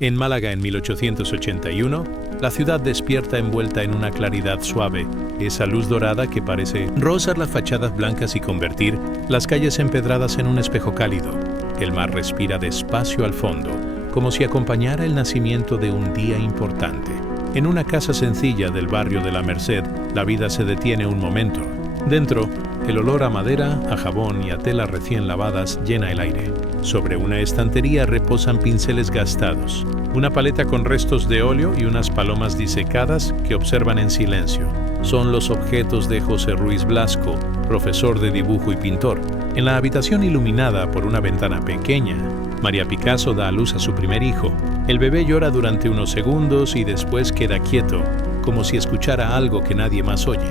En Málaga, en 1881, la ciudad despierta envuelta en una claridad suave, esa luz dorada que parece rozar las fachadas blancas y convertir las calles empedradas en un espejo cálido. El mar respira despacio al fondo, como si acompañara el nacimiento de un día importante. En una casa sencilla del barrio de la Merced, la vida se detiene un momento. Dentro, el olor a madera, a jabón y a telas recién lavadas llena el aire. Sobre una estantería reposan pinceles gastados, una paleta con restos de óleo y unas palomas disecadas que observan en silencio. Son los objetos de José Ruiz Blasco, profesor de dibujo y pintor. En la habitación iluminada por una ventana pequeña, María Picasso da a luz a su primer hijo. El bebé llora durante unos segundos y después queda quieto, como si escuchara algo que nadie más oye.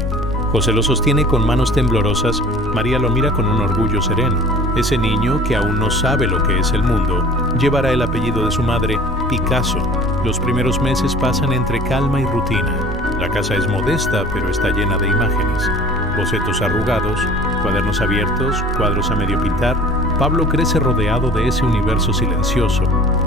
José lo sostiene con manos temblorosas, María lo mira con un orgullo sereno. Ese niño, que aún no sabe lo que es el mundo, llevará el apellido de su madre, Picasso. Los primeros meses pasan entre calma y rutina. La casa es modesta, pero está llena de imágenes. Bocetos arrugados, cuadernos abiertos, cuadros a medio pintar. Pablo crece rodeado de ese universo silencioso.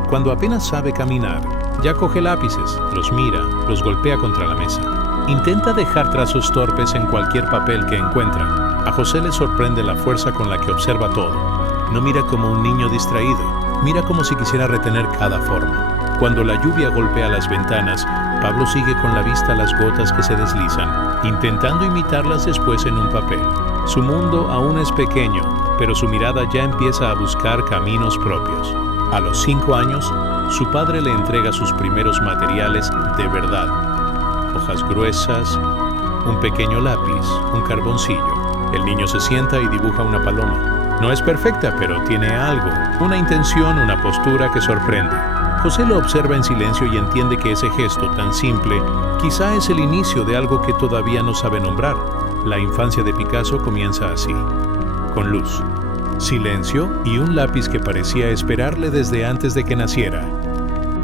Cuando apenas sabe caminar, ya coge lápices, los mira, los golpea contra la mesa. Intenta dejar trazos torpes en cualquier papel que encuentra. A José le sorprende la fuerza con la que observa todo. No mira como un niño distraído, mira como si quisiera retener cada forma. Cuando la lluvia golpea las ventanas, Pablo sigue con la vista las gotas que se deslizan, intentando imitarlas después en un papel. Su mundo aún es pequeño, pero su mirada ya empieza a buscar caminos propios. A los 5 años, su padre le entrega sus primeros materiales de verdad. Hojas gruesas, un pequeño lápiz, un carboncillo. El niño se sienta y dibuja una paloma. No es perfecta, pero tiene algo, una intención, una postura que sorprende. José lo observa en silencio y entiende que ese gesto tan simple quizá es el inicio de algo que todavía no sabe nombrar. La infancia de Picasso comienza así, con luz, silencio y un lápiz que parecía esperarle desde antes de que naciera.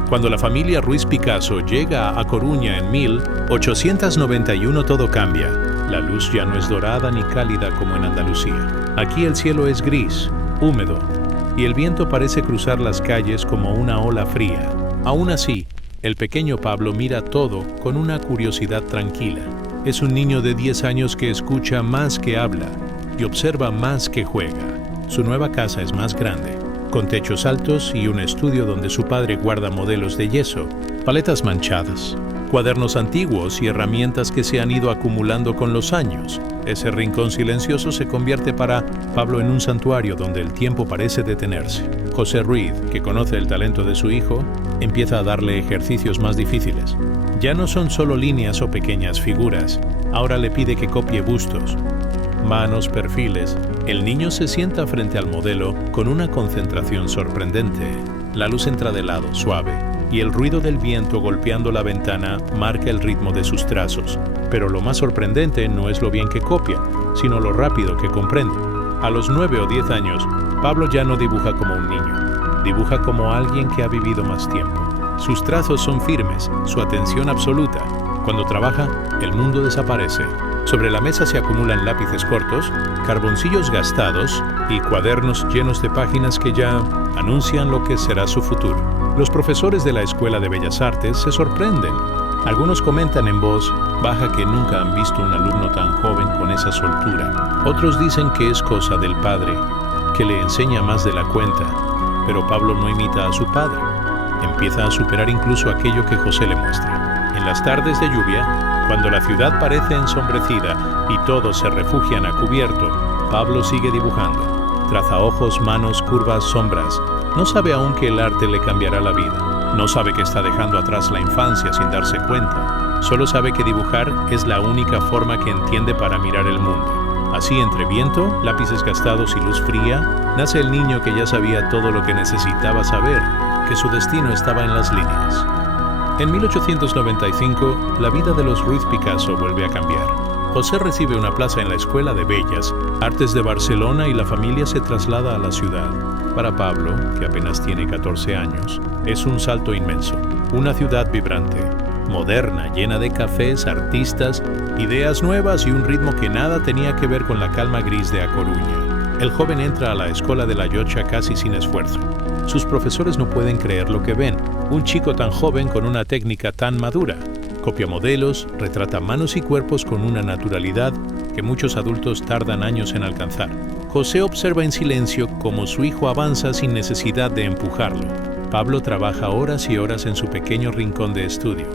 Cuando la familia Ruiz Picasso llega a Coruña en 1891, todo cambia. La luz ya no es dorada ni cálida como en Andalucía. Aquí el cielo es gris, húmedo, y el viento parece cruzar las calles como una ola fría. Aún así, el pequeño Pablo mira todo con una curiosidad tranquila. Es un niño de 10 años que escucha más que habla y observa más que juega. Su nueva casa es más grande, con techos altos y un estudio donde su padre guarda modelos de yeso, paletas manchadas, cuadernos antiguos y herramientas que se han ido acumulando con los años. Ese rincón silencioso se convierte para Pablo en un santuario donde el tiempo parece detenerse. José Ruiz, que conoce el talento de su hijo, empieza a darle ejercicios más difíciles. Ya no son solo líneas o pequeñas figuras, ahora le pide que copie bustos, manos, perfiles. El niño se sienta frente al modelo con una concentración sorprendente. La luz entra de lado, suave, y el ruido del viento golpeando la ventana marca el ritmo de sus trazos. Pero lo más sorprendente no es lo bien que copia, sino lo rápido que comprende. A los 9 o 10 años, Pablo ya no dibuja como un niño, dibuja como alguien que ha vivido más tiempo. Sus trazos son firmes, su atención absoluta. Cuando trabaja, el mundo desaparece. Sobre la mesa se acumulan lápices cortos, carboncillos gastados y cuadernos llenos de páginas que ya anuncian lo que será su futuro. Los profesores de la Escuela de Bellas Artes se sorprenden. Algunos comentan en voz baja que nunca han visto un alumno tan joven con esa soltura. Otros dicen que es cosa del padre, que le enseña más de la cuenta. Pero Pablo no imita a su padre. Empieza a superar incluso aquello que José le muestra. En las tardes de lluvia, cuando la ciudad parece ensombrecida y todos se refugian a cubierto, Pablo sigue dibujando. Traza ojos, manos, curvas, sombras. No sabe aún que el arte le cambiará la vida. No sabe que está dejando atrás la infancia sin darse cuenta. Solo sabe que dibujar es la única forma que entiende para mirar el mundo. Así, entre viento, lápices gastados y luz fría, nace el niño que ya sabía todo lo que necesitaba saber, que su destino estaba en las líneas. En 1895, la vida de los Ruiz Picasso vuelve a cambiar. José recibe una plaza en la Escuela de Bellas Artes de Barcelona y la familia se traslada a la ciudad. Para Pablo, que apenas tiene 14 años, es un salto inmenso. Una ciudad vibrante, moderna, llena de cafés, artistas, ideas nuevas y un ritmo que nada tenía que ver con la calma gris de A Coruña. El joven entra a la Escuela de la Llotja casi sin esfuerzo. Sus profesores no pueden creer lo que ven. Un chico tan joven con una técnica tan madura. Copia modelos, retrata manos y cuerpos con una naturalidad que muchos adultos tardan años en alcanzar. José observa en silencio cómo su hijo avanza sin necesidad de empujarlo. Pablo trabaja horas y horas en su pequeño rincón de estudio.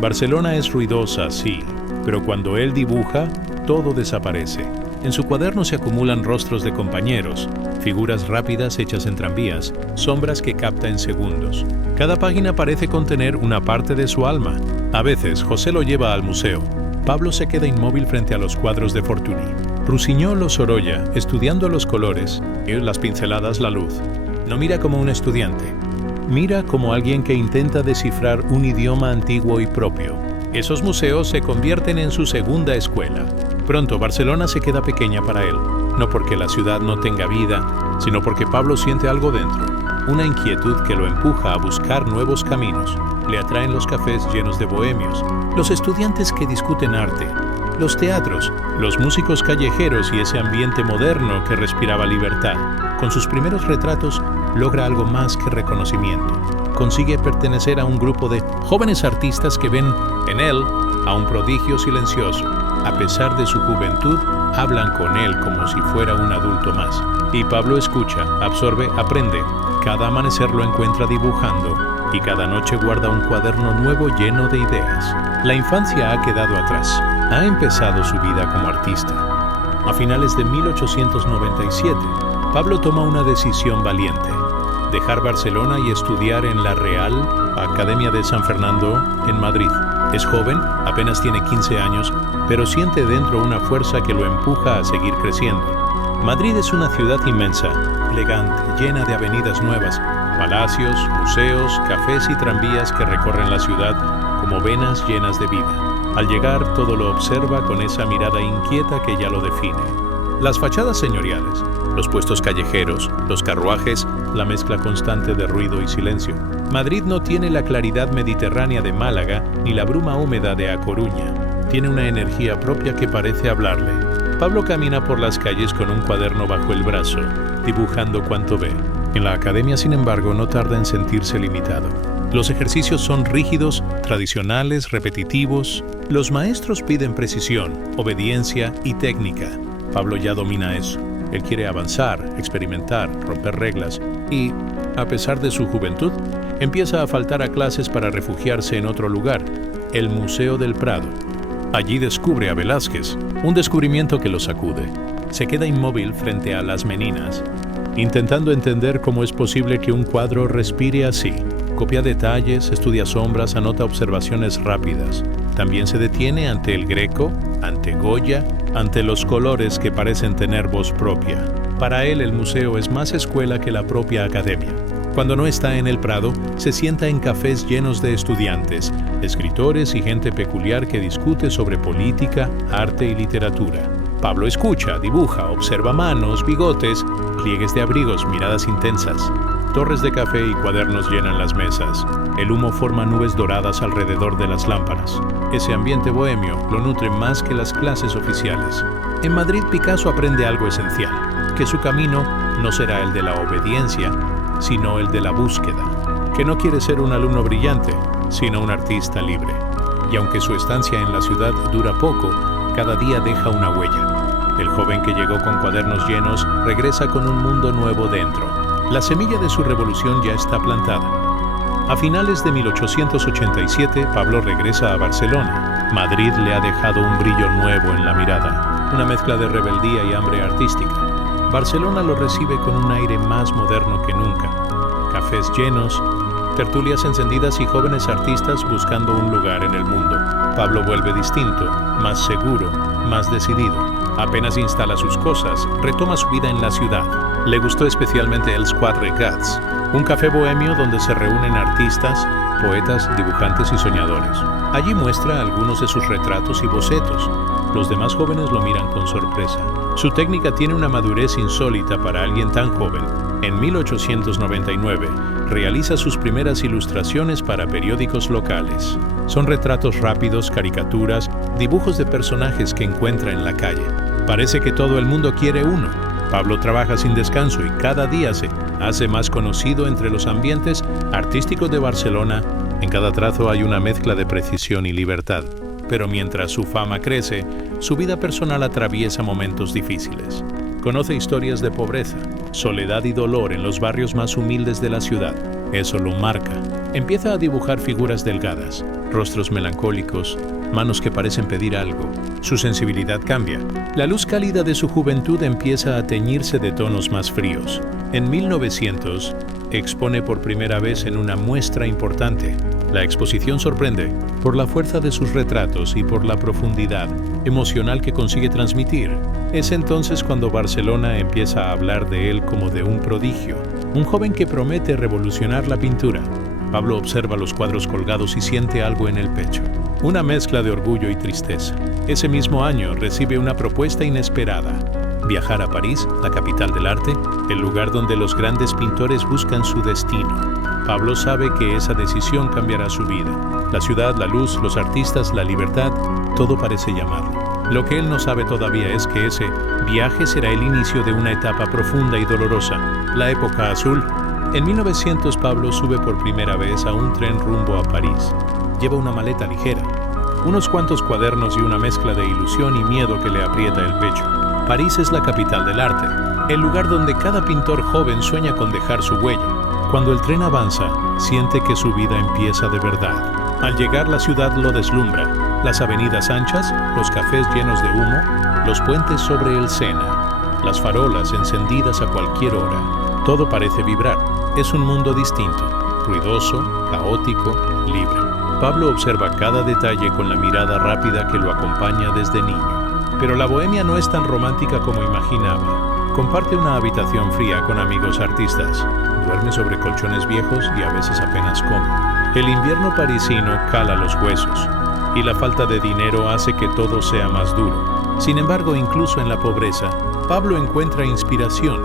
Barcelona es ruidosa, sí, pero cuando él dibuja, todo desaparece. En su cuaderno se acumulan rostros de compañeros, figuras rápidas hechas en tranvías, sombras que capta en segundos. Cada página parece contener una parte de su alma. A veces, José lo lleva al museo. Pablo se queda inmóvil frente a los cuadros de Fortuny. Rusiñol o Sorolla, estudiando los colores, las pinceladas, la luz. No mira como un estudiante. Mira como alguien que intenta descifrar un idioma antiguo y propio. Esos museos se convierten en su segunda escuela. Pronto Barcelona se queda pequeña para él, no porque la ciudad no tenga vida, sino porque Pablo siente algo dentro, una inquietud que lo empuja a buscar nuevos caminos. Le atraen los cafés llenos de bohemios, los estudiantes que discuten arte, los teatros, los músicos callejeros y ese ambiente moderno que respiraba libertad. Con sus primeros retratos logra algo más que reconocimiento. Consigue pertenecer a un grupo de jóvenes artistas que ven en él a un prodigio silencioso. A pesar de su juventud, hablan con él como si fuera un adulto más. Y Pablo escucha, absorbe, aprende. Cada amanecer lo encuentra dibujando y cada noche guarda un cuaderno nuevo lleno de ideas. La infancia ha quedado atrás. Ha empezado su vida como artista. A finales de 1897, Pablo toma una decisión valiente: dejar Barcelona y estudiar en la Real Academia de San Fernando en Madrid. Es joven, apenas tiene 15 años, pero siente dentro una fuerza que lo empuja a seguir creciendo. Madrid es una ciudad inmensa, elegante, llena de avenidas nuevas, palacios, museos, cafés y tranvías que recorren la ciudad como venas llenas de vida. Al llegar, todo lo observa con esa mirada inquieta que ya lo define. Las fachadas señoriales, los puestos callejeros, los carruajes, la mezcla constante de ruido y silencio. Madrid no tiene la claridad mediterránea de Málaga ni la bruma húmeda de A Coruña. Tiene una energía propia que parece hablarle. Pablo camina por las calles con un cuaderno bajo el brazo, dibujando cuanto ve. En la academia, sin embargo, no tarda en sentirse limitado. Los ejercicios son rígidos, tradicionales, repetitivos. Los maestros piden precisión, obediencia y técnica. Pablo ya domina eso. Él quiere avanzar, experimentar, romper reglas y, a pesar de su juventud, empieza a faltar a clases para refugiarse en otro lugar, el Museo del Prado. Allí descubre a Velázquez, un descubrimiento que lo sacude. Se queda inmóvil frente a las Meninas, intentando entender cómo es posible que un cuadro respire así. Copia detalles, estudia sombras, anota observaciones rápidas. También se detiene ante el Greco, ante Goya, ante los colores que parecen tener voz propia. Para él, el museo es más escuela que la propia academia. Cuando no está en el Prado, se sienta en cafés llenos de estudiantes, escritores y gente peculiar que discute sobre política, arte y literatura. Pablo escucha, dibuja, observa manos, bigotes, pliegues de abrigos, miradas intensas. Torres de café y cuadernos llenan las mesas. El humo forma nubes doradas alrededor de las lámparas. Ese ambiente bohemio lo nutre más que las clases oficiales. En Madrid, Picasso aprende algo esencial, que su camino no será el de la obediencia, sino el de la búsqueda, que no quiere ser un alumno brillante, sino un artista libre. Y aunque su estancia en la ciudad dura poco, cada día deja una huella. El joven que llegó con cuadernos llenos regresa con un mundo nuevo dentro. La semilla de su revolución ya está plantada. A finales de 1887, Pablo regresa a Barcelona. Madrid le ha dejado un brillo nuevo en la mirada, una mezcla de rebeldía y hambre artística. Barcelona lo recibe con un aire más moderno que nunca. Cafés llenos, tertulias encendidas y jóvenes artistas buscando un lugar en el mundo. Pablo vuelve distinto, más seguro, más decidido. Apenas instala sus cosas, retoma su vida en la ciudad. Le gustó especialmente el Quatre Gats, un café bohemio donde se reúnen artistas, poetas, dibujantes y soñadores. Allí muestra algunos de sus retratos y bocetos. Los demás jóvenes lo miran con sorpresa. Su técnica tiene una madurez insólita para alguien tan joven. En 1899, realiza sus primeras ilustraciones para periódicos locales. Son retratos rápidos, caricaturas, dibujos de personajes que encuentra en la calle. Parece que todo el mundo quiere uno. Pablo trabaja sin descanso y cada día se hace más conocido entre los ambientes artísticos de Barcelona. En cada trazo hay una mezcla de precisión y libertad. Pero mientras su fama crece, su vida personal atraviesa momentos difíciles. Conoce historias de pobreza, soledad y dolor en los barrios más humildes de la ciudad. Eso lo marca. Empieza a dibujar figuras delgadas, rostros melancólicos, manos que parecen pedir algo. Su sensibilidad cambia. La luz cálida de su juventud empieza a teñirse de tonos más fríos. En 1900, expone por primera vez en una muestra importante. La exposición sorprende por la fuerza de sus retratos y por la profundidad emocional que consigue transmitir. Es entonces cuando Barcelona empieza a hablar de él como de un prodigio, un joven que promete revolucionar la pintura. Pablo observa los cuadros colgados y siente algo en el pecho, una mezcla de orgullo y tristeza. Ese mismo año recibe una propuesta inesperada: viajar a París, la capital del arte, el lugar donde los grandes pintores buscan su destino. Pablo sabe que esa decisión cambiará su vida. La ciudad, la luz, los artistas, la libertad, todo parece llamarlo. Lo que él no sabe todavía es que ese viaje será el inicio de una etapa profunda y dolorosa, la época azul. En 1900 Pablo sube por primera vez a un tren rumbo a París. Lleva una maleta ligera, unos cuantos cuadernos y una mezcla de ilusión y miedo que le aprieta el pecho. París es la capital del arte, el lugar donde cada pintor joven sueña con dejar su huella. Cuando el tren avanza, siente que su vida empieza de verdad. Al llegar, la ciudad lo deslumbra. Las avenidas anchas, los cafés llenos de humo, los puentes sobre el Sena, las farolas encendidas a cualquier hora. Todo parece vibrar. Es un mundo distinto, ruidoso, caótico, libre. Pablo observa cada detalle con la mirada rápida que lo acompaña desde niño. Pero la bohemia no es tan romántica como imaginaba. Comparte una habitación fría con amigos artistas. Duerme sobre colchones viejos y a veces apenas come. El invierno parisino cala los huesos y la falta de dinero hace que todo sea más duro. Sin embargo, incluso en la pobreza, Pablo encuentra inspiración.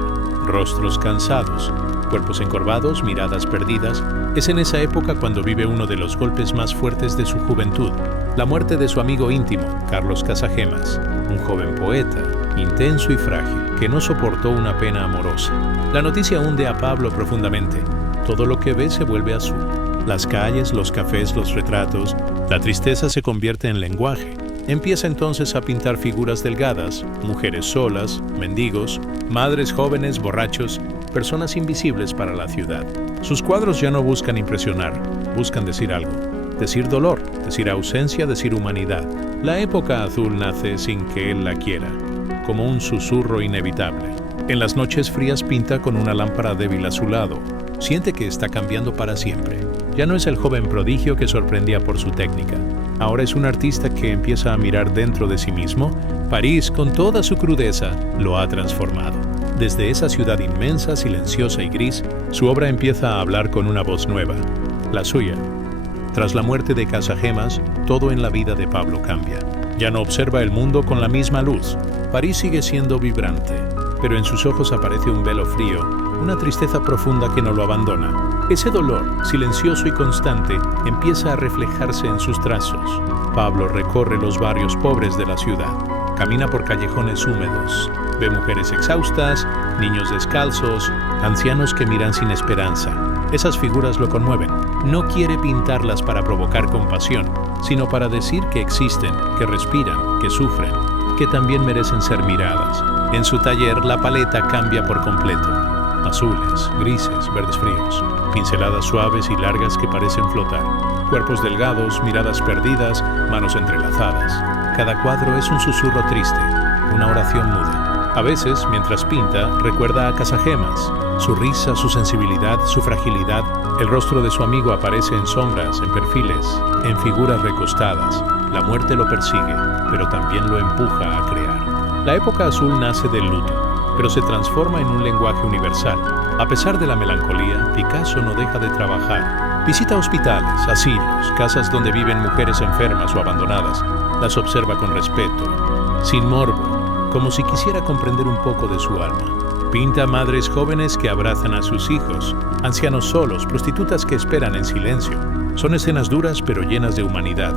Rostros cansados, cuerpos encorvados, miradas perdidas. Es en esa época cuando vive uno de los golpes más fuertes de su juventud, la muerte de su amigo íntimo, Carlos Casagemas, un joven poeta, intenso y frágil, que no soportó una pena amorosa. La noticia hunde a Pablo profundamente. Todo lo que ve se vuelve azul. Las calles, los cafés, los retratos. La tristeza se convierte en lenguaje. Empieza entonces a pintar figuras delgadas, mujeres solas, mendigos, madres jóvenes, borrachos, personas invisibles para la ciudad. Sus cuadros ya no buscan impresionar, buscan decir algo. Decir dolor, decir ausencia, decir humanidad. La época azul nace sin que él la quiera, como un susurro inevitable. En las noches frías pinta con una lámpara débil a su lado. Siente que está cambiando para siempre. Ya no es el joven prodigio que sorprendía por su técnica. Ahora es un artista que empieza a mirar dentro de sí mismo. París, con toda su crudeza, lo ha transformado. Desde esa ciudad inmensa, silenciosa y gris, su obra empieza a hablar con una voz nueva, la suya. Tras la muerte de Casagemas, todo en la vida de Pablo cambia. Ya no observa el mundo con la misma luz. París sigue siendo vibrante, pero en sus ojos aparece un velo frío, una tristeza profunda que no lo abandona. Ese dolor, silencioso y constante, empieza a reflejarse en sus trazos. Pablo recorre los barrios pobres de la ciudad, camina por callejones húmedos, ve mujeres exhaustas, niños descalzos, ancianos que miran sin esperanza. Esas figuras lo conmueven. No quiere pintarlas para provocar compasión, sino para decir que existen, que respiran, que sufren, que también merecen ser miradas. En su taller, la paleta cambia por completo. Azules, grises, verdes fríos, pinceladas suaves y largas que parecen flotar, cuerpos delgados, miradas perdidas, manos entrelazadas. Cada cuadro es un susurro triste, una oración muda. A veces, mientras pinta, recuerda a Casagemas, su risa, su sensibilidad, su fragilidad. El rostro de su amigo aparece en sombras, en perfiles, en figuras recostadas. La muerte lo persigue, pero también lo empuja a crear. La época azul nace del luto, pero se transforma en un lenguaje universal. A pesar de la melancolía, Picasso no deja de trabajar. Visita hospitales, asilos, casas donde viven mujeres enfermas o abandonadas. Las observa con respeto, sin morbo, como si quisiera comprender un poco de su alma. Pinta madres jóvenes que abrazan a sus hijos, ancianos solos, prostitutas que esperan en silencio. Son escenas duras pero llenas de humanidad.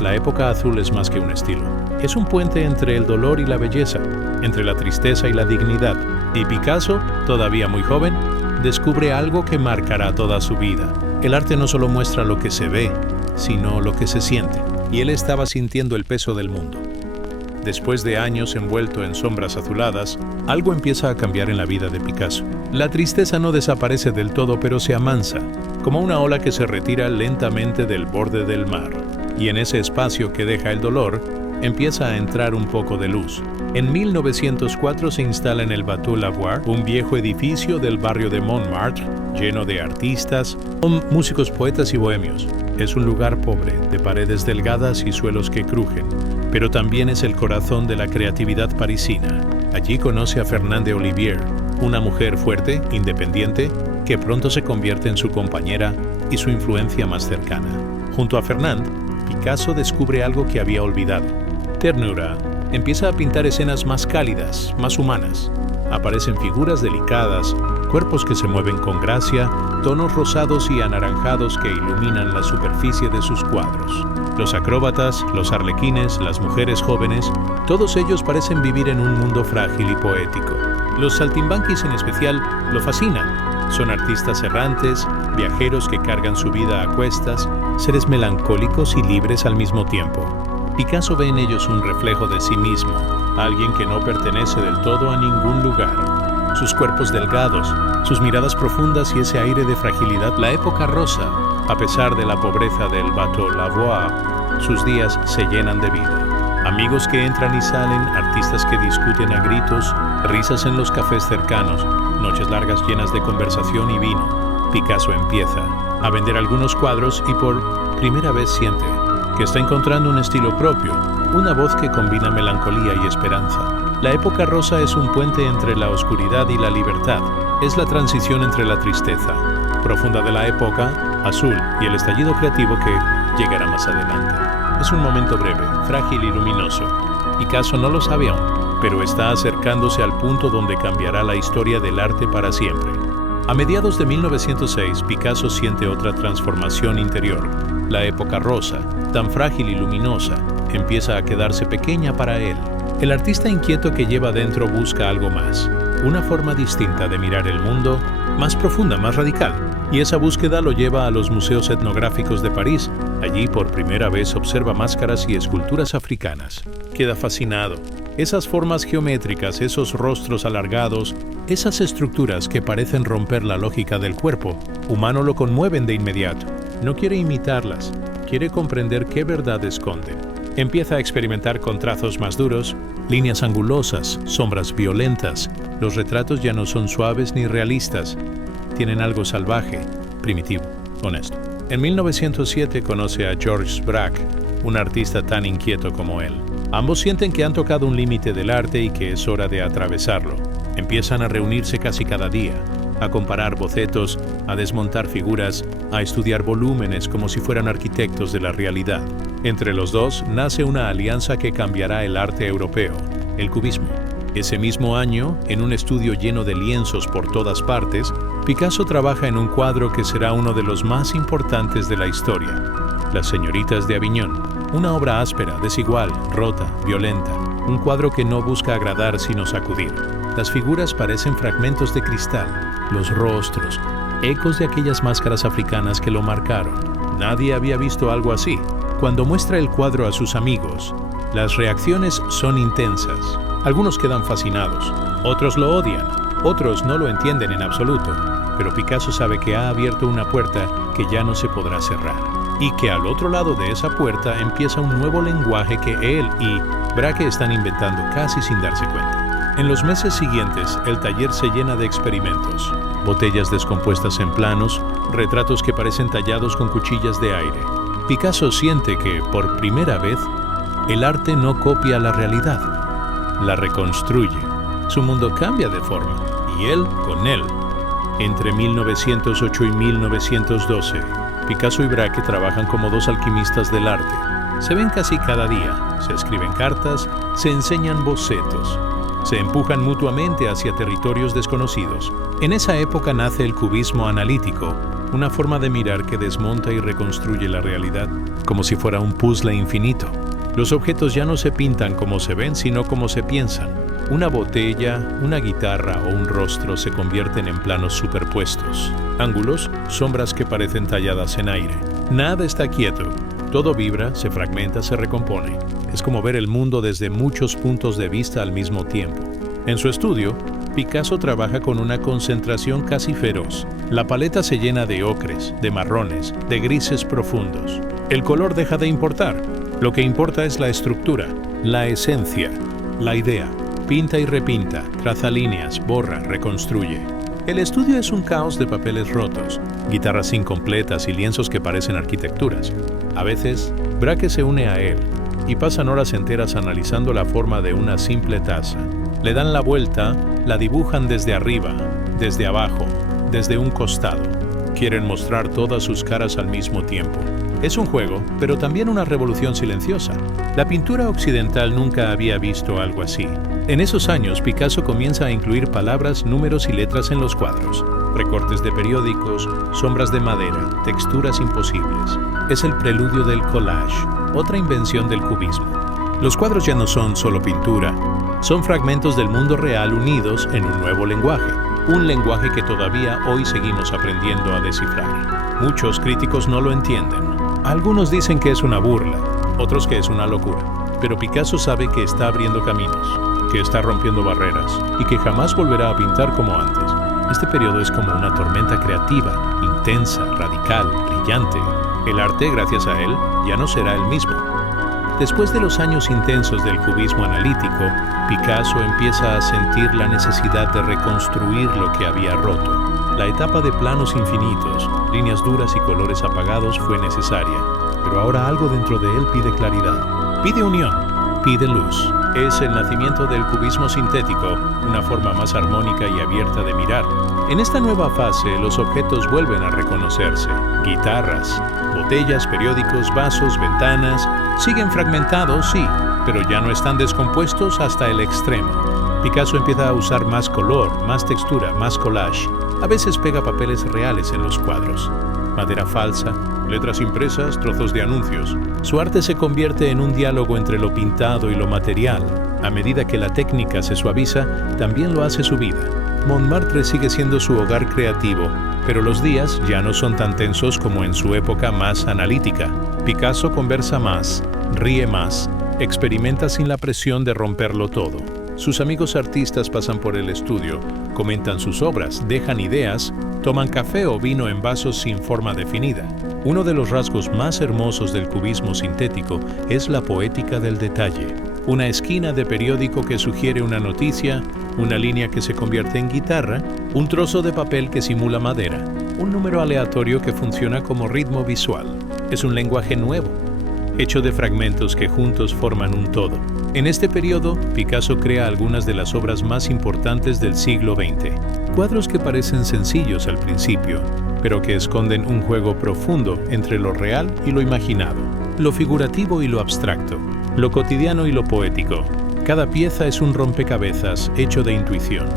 La época azul es más que un estilo. Es un puente entre el dolor y la belleza, entre la tristeza y la dignidad. Y Picasso, todavía muy joven, descubre algo que marcará toda su vida. El arte no solo muestra lo que se ve, sino lo que se siente. Y él estaba sintiendo el peso del mundo. Después de años envuelto en sombras azuladas, algo empieza a cambiar en la vida de Picasso. La tristeza no desaparece del todo, pero se amansa, como una ola que se retira lentamente del borde del mar. Y en ese espacio que deja el dolor, empieza a entrar un poco de luz. En 1904 se instala en el Bateau Lavoir, un viejo edificio del barrio de Montmartre, lleno de artistas, músicos, poetas y bohemios. Es un lugar pobre, de paredes delgadas y suelos que crujen, pero también es el corazón de la creatividad parisina. Allí conoce a Fernande Olivier, una mujer fuerte, independiente, que pronto se convierte en su compañera y su influencia más cercana. Junto a Fernande, Picasso descubre algo que había olvidado: ternura. Empieza a pintar escenas más cálidas, más humanas. Aparecen figuras delicadas, cuerpos que se mueven con gracia, tonos rosados y anaranjados que iluminan la superficie de sus cuadros. Los acróbatas, los arlequines, las mujeres jóvenes, todos ellos parecen vivir en un mundo frágil y poético. Los saltimbanquis en especial lo fascinan. Son artistas errantes, viajeros que cargan su vida a cuestas, seres melancólicos y libres al mismo tiempo. Picasso ve en ellos un reflejo de sí mismo, alguien que no pertenece del todo a ningún lugar. Sus cuerpos delgados, sus miradas profundas y ese aire de fragilidad. La época rosa, a pesar de la pobreza del Bateau Lavoir, sus días se llenan de vida. Amigos que entran y salen, artistas que discuten a gritos, risas en los cafés cercanos, noches largas llenas de conversación y vino. Picasso empieza a vender algunos cuadros y por primera vez siente que está encontrando un estilo propio, una voz que combina melancolía y esperanza. La época rosa es un puente entre la oscuridad y la libertad. Es la transición entre la tristeza profunda de la época azul y el estallido creativo que llegará más adelante. Es un momento breve, frágil y luminoso. Picasso no lo sabe aún, pero está acercándose al punto donde cambiará la historia del arte para siempre. A mediados de 1906, Picasso siente otra transformación interior. La época rosa, tan frágil y luminosa, empieza a quedarse pequeña para él. El artista inquieto que lleva dentro busca algo más, una forma distinta de mirar el mundo, más profunda, más radical. Y esa búsqueda lo lleva a los museos etnográficos de París. Allí por primera vez observa máscaras y esculturas africanas. Queda fascinado. Esas formas geométricas, esos rostros alargados, esas estructuras que parecen romper la lógica del cuerpo humano lo conmueven de inmediato. No quiere imitarlas, quiere comprender qué verdad esconden. Empieza a experimentar con trazos más duros, líneas angulosas, sombras violentas. Los retratos ya no son suaves ni realistas. Tienen algo salvaje, primitivo, honesto. En 1907 conoce a Georges Braque, un artista tan inquieto como él. Ambos sienten que han tocado un límite del arte y que es hora de atravesarlo. Empiezan a reunirse casi cada día, a comparar bocetos, a desmontar figuras, a estudiar volúmenes como si fueran arquitectos de la realidad. Entre los dos nace una alianza que cambiará el arte europeo, el cubismo. Ese mismo año, en un estudio lleno de lienzos por todas partes, Picasso trabaja en un cuadro que será uno de los más importantes de la historia, Las señoritas de Aviñón. Una obra áspera, desigual, rota, violenta. Un cuadro que no busca agradar sino sacudir. Las figuras parecen fragmentos de cristal, los rostros, ecos de aquellas máscaras africanas que lo marcaron. Nadie había visto algo así. Cuando muestra el cuadro a sus amigos, las reacciones son intensas. Algunos quedan fascinados, otros lo odian, otros no lo entienden en absoluto, pero Picasso sabe que ha abierto una puerta que ya no se podrá cerrar, y que al otro lado de esa puerta empieza un nuevo lenguaje que él y Braque están inventando casi sin darse cuenta. En los meses siguientes, el taller se llena de experimentos, botellas descompuestas en planos, retratos que parecen tallados con cuchillas de aire. Picasso siente que, por primera vez, el arte no copia la realidad, la reconstruye. Su mundo cambia de forma, y él con él. Entre 1908 y 1912, Picasso y Braque trabajan como dos alquimistas del arte. Se ven casi cada día, se escriben cartas, se enseñan bocetos, se empujan mutuamente hacia territorios desconocidos. En esa época nace el cubismo analítico, una forma de mirar que desmonta y reconstruye la realidad, como si fuera un puzzle infinito. Los objetos ya no se pintan como se ven, sino como se piensan. Una botella, una guitarra o un rostro se convierten en planos superpuestos. Ángulos, sombras que parecen talladas en aire. Nada está quieto. Todo vibra, se fragmenta, se recompone. Es como ver el mundo desde muchos puntos de vista al mismo tiempo. En su estudio, Picasso trabaja con una concentración casi feroz. La paleta se llena de ocres, de marrones, de grises profundos. El color deja de importar. Lo que importa es la estructura, la esencia, la idea. Pinta y repinta, traza líneas, borra, reconstruye. El estudio es un caos de papeles rotos, guitarras incompletas y lienzos que parecen arquitecturas. A veces, Braque se une a él y pasan horas enteras analizando la forma de una simple taza. Le dan la vuelta, la dibujan desde arriba, desde abajo, desde un costado. Quieren mostrar todas sus caras al mismo tiempo. Es un juego, pero también una revolución silenciosa. La pintura occidental nunca había visto algo así. En esos años, Picasso comienza a incluir palabras, números y letras en los cuadros. Recortes de periódicos, sombras de madera, texturas imposibles. Es el preludio del collage, otra invención del cubismo. Los cuadros ya no son solo pintura, son fragmentos del mundo real unidos en un nuevo lenguaje. Un lenguaje que todavía hoy seguimos aprendiendo a descifrar. Muchos críticos no lo entienden. Algunos dicen que es una burla, otros que es una locura. Pero Picasso sabe que está abriendo caminos, que está rompiendo barreras y que jamás volverá a pintar como antes. Este periodo es como una tormenta creativa, intensa, radical, brillante. El arte, gracias a él, ya no será el mismo. Después de los años intensos del cubismo analítico, Picasso empieza a sentir la necesidad de reconstruir lo que había roto. La etapa de planos infinitos, líneas duras y colores apagados fue necesaria, pero ahora algo dentro de él pide claridad, pide unión, pide luz. Es el nacimiento del cubismo sintético, una forma más armónica y abierta de mirar. En esta nueva fase, los objetos vuelven a reconocerse. Guitarras, botellas, periódicos, vasos, ventanas, siguen fragmentados, sí, pero ya no están descompuestos hasta el extremo. Picasso empieza a usar más color, más textura, más collage. A veces pega papeles reales en los cuadros. Madera falsa, letras impresas, trozos de anuncios. Su arte se convierte en un diálogo entre lo pintado y lo material. A medida que la técnica se suaviza, también lo hace su vida. Montmartre sigue siendo su hogar creativo, pero los días ya no son tan tensos como en su época más analítica. Picasso conversa más, ríe más, experimenta sin la presión de romperlo todo. Sus amigos artistas pasan por el estudio, comentan sus obras, dejan ideas, toman café o vino en vasos sin forma definida. Uno de los rasgos más hermosos del cubismo sintético es la poética del detalle. Una esquina de periódico que sugiere una noticia, una línea que se convierte en guitarra, un trozo de papel que simula madera, un número aleatorio que funciona como ritmo visual. Es un lenguaje nuevo, hecho de fragmentos que juntos forman un todo. En este periodo, Picasso crea algunas de las obras más importantes del siglo XX. Cuadros que parecen sencillos al principio, pero que esconden un juego profundo entre lo real y lo imaginado, lo figurativo y lo abstracto, lo cotidiano y lo poético. Cada pieza es un rompecabezas hecho de intuición.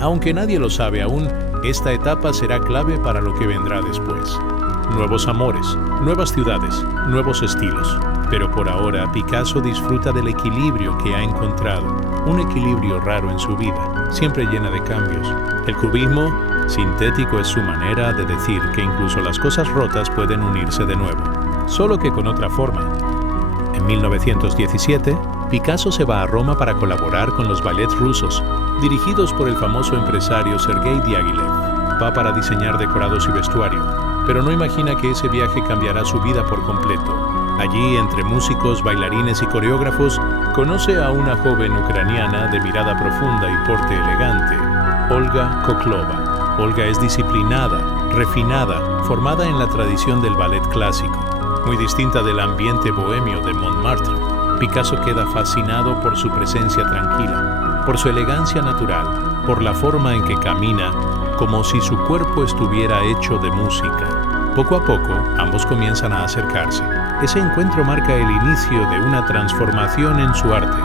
Aunque nadie lo sabe aún, esta etapa será clave para lo que vendrá después. Nuevos amores, nuevas ciudades, nuevos estilos. Pero por ahora, Picasso disfruta del equilibrio que ha encontrado, un equilibrio raro en su vida, siempre llena de cambios. El cubismo sintético es su manera de decir que incluso las cosas rotas pueden unirse de nuevo, solo que con otra forma. En 1917, Picasso se va a Roma para colaborar con los ballets rusos, dirigidos por el famoso empresario Sergei Diaghilev. Va para diseñar decorados y vestuario, pero no imagina que ese viaje cambiará su vida por completo. Allí, entre músicos, bailarines y coreógrafos, conoce a una joven ucraniana de mirada profunda y porte elegante, Olga Koklova. Olga es disciplinada, refinada, formada en la tradición del ballet clásico. Muy distinta del ambiente bohemio de Montmartre, Picasso queda fascinado por su presencia tranquila, por su elegancia natural, por la forma en que camina, como si su cuerpo estuviera hecho de música. Poco a poco, ambos comienzan a acercarse. Ese encuentro marca el inicio de una transformación en su arte.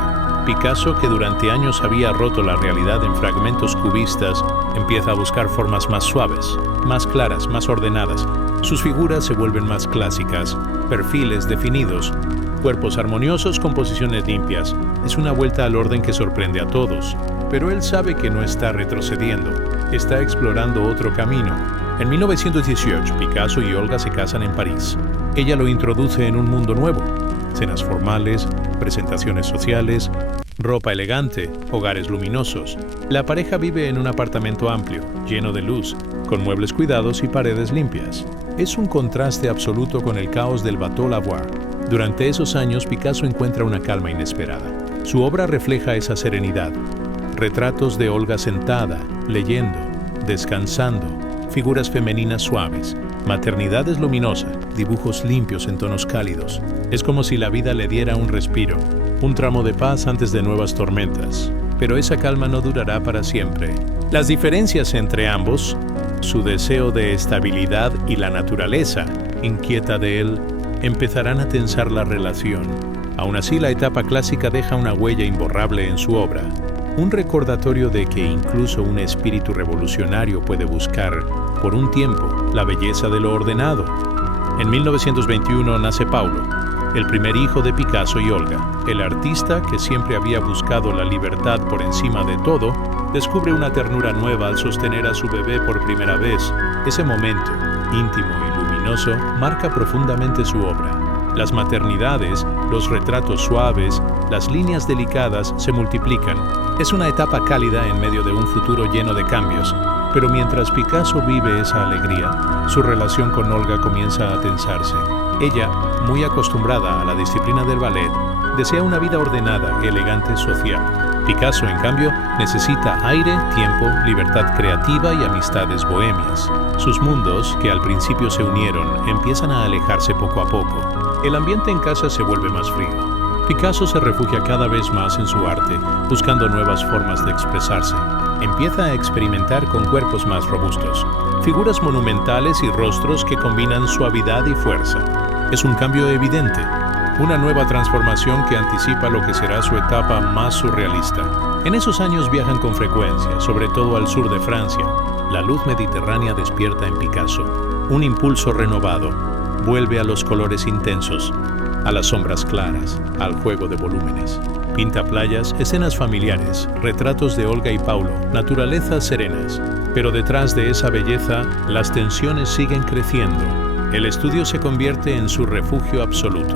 Picasso, que durante años había roto la realidad en fragmentos cubistas, empieza a buscar formas más suaves, más claras, más ordenadas, Sus figuras se vuelven más clásicas, perfiles definidos, cuerpos armoniosos con posiciones limpias. Es una vuelta al orden que sorprende a todos. Pero él sabe que no está retrocediendo, está explorando otro camino. En 1918, Picasso y Olga se casan en París. Ella lo introduce en un mundo nuevo. Cenas formales, presentaciones sociales, ropa elegante, hogares luminosos. La pareja vive en un apartamento amplio, lleno de luz, con muebles cuidados y paredes limpias. Es un contraste absoluto con el caos del Bateau Lavoir. Durante esos años, Picasso encuentra una calma inesperada. Su obra refleja esa serenidad. Retratos de Olga sentada, leyendo, descansando, figuras femeninas suaves, maternidades luminosas, dibujos limpios en tonos cálidos. Es como si la vida le diera un respiro, un tramo de paz antes de nuevas tormentas. Pero esa calma no durará para siempre. Las diferencias entre ambos, su deseo de estabilidad y la naturaleza inquieta de él, empezarán a tensar la relación. Aún así, la etapa clásica deja una huella imborrable en su obra. Un recordatorio de que incluso un espíritu revolucionario puede buscar, por un tiempo, la belleza de lo ordenado. En 1921 nace Paulo, el primer hijo de Picasso y Olga. El artista, que siempre había buscado la libertad por encima de todo, descubre una ternura nueva al sostener a su bebé por primera vez. Ese momento, íntimo y luminoso, marca profundamente su obra. Las maternidades, los retratos suaves, las líneas delicadas se multiplican. Es una etapa cálida en medio de un futuro lleno de cambios. Pero mientras Picasso vive esa alegría, su relación con Olga comienza a tensarse. Ella, muy acostumbrada a la disciplina del ballet, desea una vida ordenada, elegante, social. Picasso, en cambio, necesita aire, tiempo, libertad creativa y amistades bohemias. Sus mundos, que al principio se unieron, empiezan a alejarse poco a poco. El ambiente en casa se vuelve más frío. Picasso se refugia cada vez más en su arte, buscando nuevas formas de expresarse. Empieza a experimentar con cuerpos más robustos, figuras monumentales y rostros que combinan suavidad y fuerza. Es un cambio evidente, una nueva transformación que anticipa lo que será su etapa más surrealista. En esos años viajan con frecuencia, sobre todo al sur de Francia. La luz mediterránea despierta en Picasso. Un impulso renovado. Vuelve a los colores intensos, a las sombras claras, al juego de volúmenes. Pinta playas, escenas familiares, retratos de Olga y Paulo, naturalezas serenas. Pero detrás de esa belleza, las tensiones siguen creciendo. El estudio se convierte en su refugio absoluto.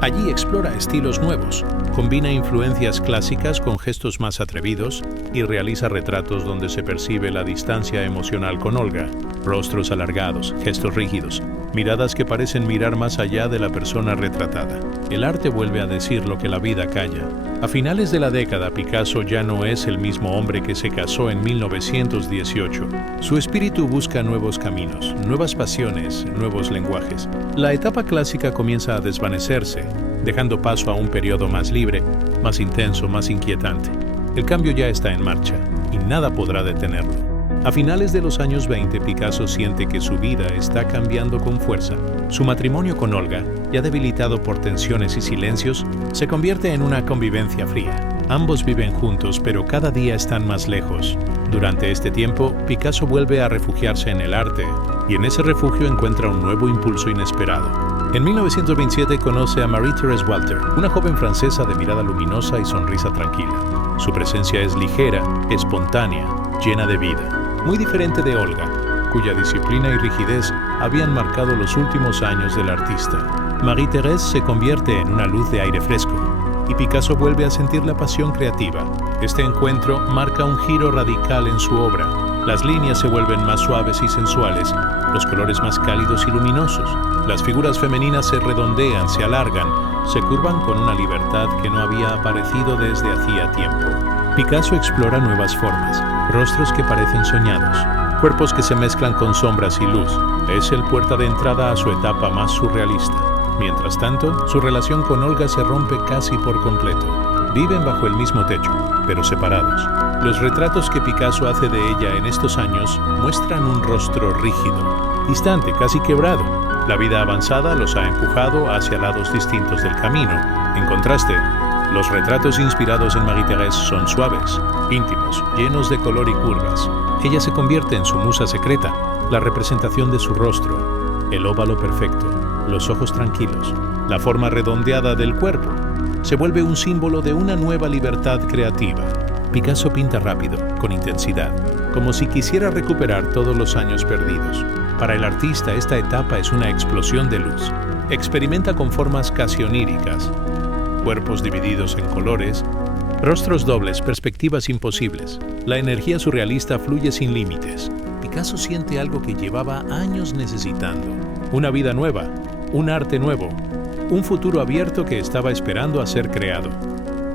Allí explora estilos nuevos, combina influencias clásicas con gestos más atrevidos y realiza retratos donde se percibe la distancia emocional con Olga. Rostros alargados, gestos rígidos, miradas que parecen mirar más allá de la persona retratada. El arte vuelve a decir lo que la vida calla. A finales de la década, Picasso ya no es el mismo hombre que se casó en 1918. Su espíritu busca nuevos caminos, nuevas pasiones, nuevos lenguajes. La etapa clásica comienza a desvanecerse, dejando paso a un periodo más libre, más intenso, más inquietante. El cambio ya está en marcha y nada podrá detenerlo. A finales de los años 20, Picasso siente que su vida está cambiando con fuerza. Su matrimonio con Olga, ya debilitado por tensiones y silencios, se convierte en una convivencia fría. Ambos viven juntos, pero cada día están más lejos. Durante este tiempo, Picasso vuelve a refugiarse en el arte, y en ese refugio encuentra un nuevo impulso inesperado. En 1927 conoce a Marie-Thérèse Walter, una joven francesa de mirada luminosa y sonrisa tranquila. Su presencia es ligera, espontánea, llena de vida. Muy diferente de Olga, cuya disciplina y rigidez habían marcado los últimos años del artista. Marie-Thérèse se convierte en una luz de aire fresco, y Picasso vuelve a sentir la pasión creativa. Este encuentro marca un giro radical en su obra. Las líneas se vuelven más suaves y sensuales, los colores más cálidos y luminosos. Las figuras femeninas se redondean, se alargan, se curvan con una libertad que no había aparecido desde hacía tiempo. Picasso explora nuevas formas, rostros que parecen soñados, cuerpos que se mezclan con sombras y luz. Es el puerta de entrada a su etapa más surrealista. Mientras tanto, su relación con Olga se rompe casi por completo. Viven bajo el mismo techo, pero separados. Los retratos que Picasso hace de ella en estos años muestran un rostro rígido, distante, casi quebrado. La vida avanzada los ha empujado hacia lados distintos del camino. En contraste, los retratos inspirados en Marie-Thérèse son suaves, íntimos, llenos de color y curvas. Ella se convierte en su musa secreta, la representación de su rostro. el óvalo perfecto, los ojos tranquilos, la forma redondeada del cuerpo. Se vuelve un símbolo de una nueva libertad creativa. Picasso pinta rápido, con intensidad, como si quisiera recuperar todos los años perdidos. Para el artista, esta etapa es una explosión de luz. Experimenta con formas casi oníricas, cuerpos divididos en colores, rostros dobles, perspectivas imposibles. La energía surrealista fluye sin límites. Picasso siente algo que llevaba años necesitando. Una vida nueva, un arte nuevo, un futuro abierto que estaba esperando a ser creado.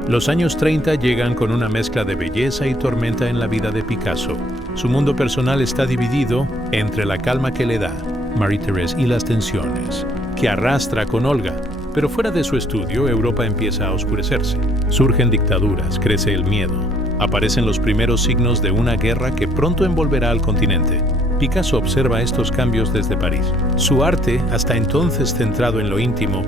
Los años 30 llegan con una mezcla de belleza y tormenta en la vida de Picasso. Su mundo personal está dividido entre la calma que le da Marie-Thérèse y las tensiones que arrastra con Olga. Pero fuera de su estudio, Europa empieza a oscurecerse. Surgen dictaduras, crece el miedo. Aparecen los primeros signos de una guerra que pronto envolverá al continente. Picasso observa estos cambios desde París. Su arte, hasta entonces centrado en lo íntimo,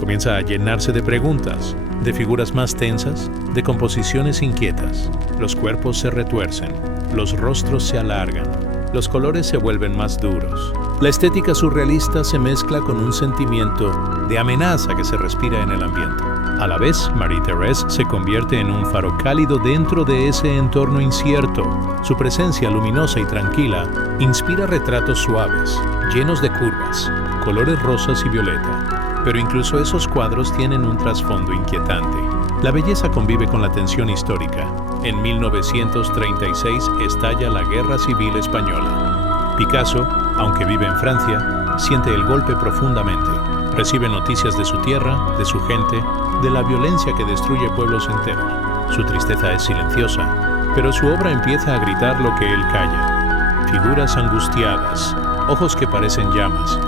comienza a llenarse de preguntas, de figuras más tensas, de composiciones inquietas. Los cuerpos se retuercen, los rostros se alargan, los colores se vuelven más duros. La estética surrealista se mezcla con un sentimiento de amenaza que se respira en el ambiente. A la vez, Marie-Thérèse se convierte en un faro cálido dentro de ese entorno incierto. Su presencia luminosa y tranquila inspira retratos suaves, llenos de curvas, colores rosas y violeta. Pero incluso esos cuadros tienen un trasfondo inquietante. La belleza convive con la tensión histórica. En 1936 estalla la Guerra Civil Española. Picasso, aunque vive en Francia, siente el golpe profundamente. Recibe noticias de su tierra, de su gente, de la violencia que destruye pueblos enteros. Su tristeza es silenciosa, pero su obra empieza a gritar lo que él calla. Figuras angustiadas, ojos que parecen llamas,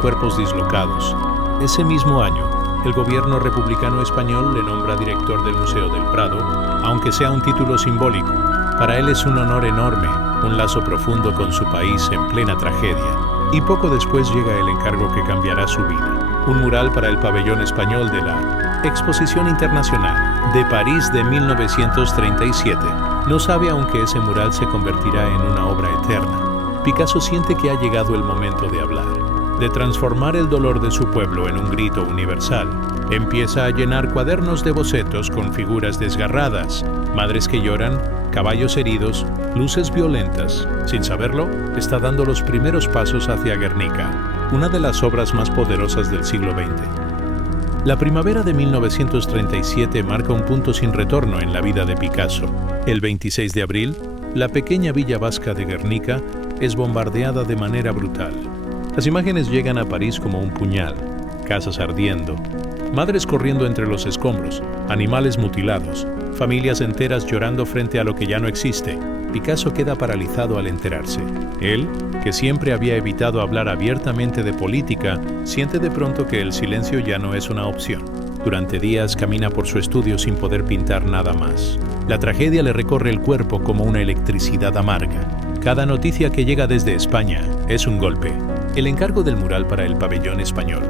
cuerpos dislocados. Ese mismo año, el gobierno republicano español le nombra director del Museo del Prado, aunque sea un título simbólico. Para él es un honor enorme, un lazo profundo con su país en plena tragedia. Y poco después llega el encargo que cambiará su vida. Un mural para el pabellón español de la Exposición Internacional de París de 1937. No sabe aún que ese mural se convertirá en una obra eterna. Picasso siente que ha llegado el momento de hablar, de transformar el dolor de su pueblo en un grito universal. Empieza a llenar cuadernos de bocetos con figuras desgarradas, madres que lloran, caballos heridos, luces violentas. Sin saberlo, está dando los primeros pasos hacia Guernica, una de las obras más poderosas del siglo XX. La primavera de 1937 marca un punto sin retorno en la vida de Picasso. El 26 de abril, la pequeña villa vasca de Guernica es bombardeada de manera brutal. Las imágenes llegan a París como un puñal, casas ardiendo, madres corriendo entre los escombros, animales mutilados, familias enteras llorando frente a lo que ya no existe. Picasso queda paralizado al enterarse. Él, que siempre había evitado hablar abiertamente de política, siente de pronto que el silencio ya no es una opción. Durante días camina por su estudio sin poder pintar nada más. La tragedia le recorre el cuerpo como una electricidad amarga. Cada noticia que llega desde España es un golpe. El encargo del mural para el pabellón español,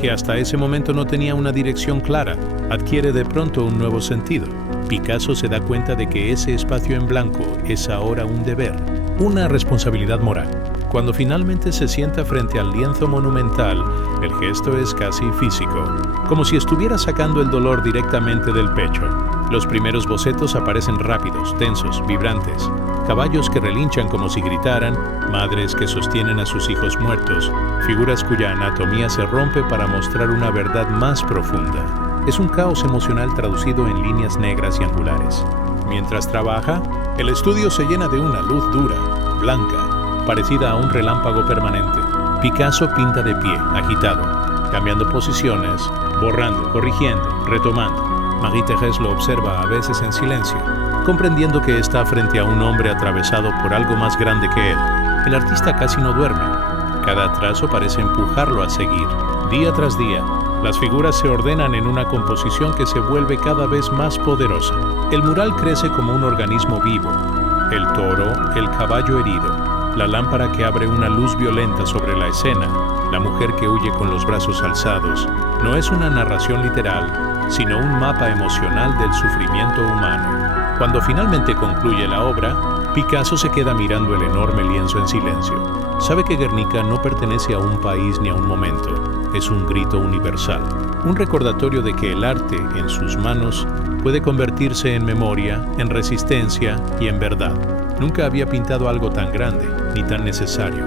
que hasta ese momento no tenía una dirección clara, adquiere de pronto un nuevo sentido. Picasso se da cuenta de que ese espacio en blanco es ahora un deber, una responsabilidad moral. Cuando finalmente se sienta frente al lienzo monumental, el gesto es casi físico, como si estuviera sacando el dolor directamente del pecho. Los primeros bocetos aparecen rápidos, tensos, vibrantes. Caballos que relinchan como si gritaran, madres que sostienen a sus hijos muertos, figuras cuya anatomía se rompe para mostrar una verdad más profunda. Es un caos emocional traducido en líneas negras y angulares. Mientras trabaja, el estudio se llena de una luz dura, blanca, parecida a un relámpago permanente. Picasso pinta de pie, agitado, cambiando posiciones, borrando, corrigiendo, retomando. Marie-Thérèse lo observa a veces en silencio, comprendiendo que está frente a un hombre atravesado por algo más grande que él. El artista casi no duerme. Cada trazo parece empujarlo a seguir. Día tras día, las figuras se ordenan en una composición que se vuelve cada vez más poderosa. El mural crece como un organismo vivo. El toro, el caballo herido, la lámpara que abre una luz violenta sobre la escena, la mujer que huye con los brazos alzados, no es una narración literal, sino un mapa emocional del sufrimiento humano. Cuando finalmente concluye la obra, Picasso se queda mirando el enorme lienzo en silencio. sabe que Guernica no pertenece a un país ni a un momento. Es un grito universal, un recordatorio de que el arte en sus manos puede convertirse en memoria, en resistencia y en verdad. Nunca había pintado algo tan grande ni tan necesario.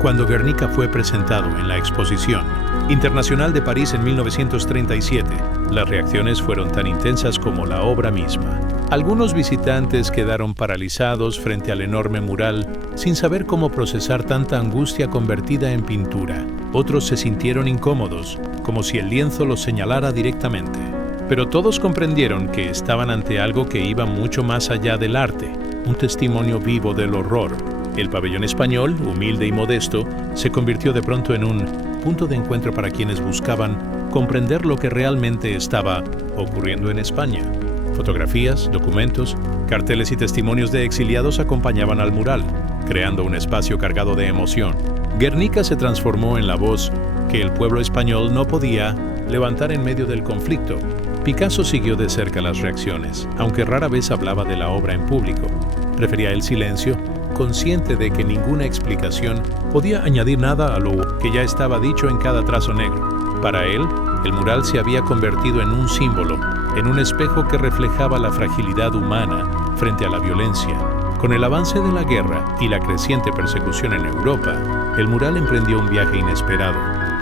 Cuando Guernica fue presentado en la Exposición Internacional de París en 1937, las reacciones fueron tan intensas como la obra misma. Algunos visitantes quedaron paralizados frente al enorme mural sin saber cómo procesar tanta angustia convertida en pintura. Otros se sintieron incómodos, como si el lienzo los señalara directamente. Pero todos comprendieron que estaban ante algo que iba mucho más allá del arte, un testimonio vivo del horror. El pabellón español, humilde y modesto, se convirtió de pronto en un punto de encuentro para quienes buscaban comprender lo que realmente estaba ocurriendo en España. Fotografías, documentos, carteles y testimonios de exiliados acompañaban al mural, creando un espacio cargado de emoción. Guernica se transformó en la voz que el pueblo español no podía levantar en medio del conflicto. Picasso siguió de cerca las reacciones, aunque rara vez hablaba de la obra en público. Prefería el silencio, consciente de que ninguna explicación podía añadir nada a lo que ya estaba dicho en cada trazo negro. Para él, el mural se había convertido en un símbolo, en un espejo que reflejaba la fragilidad humana frente a la violencia. Con el avance de la guerra y la creciente persecución en Europa, el mural emprendió un viaje inesperado.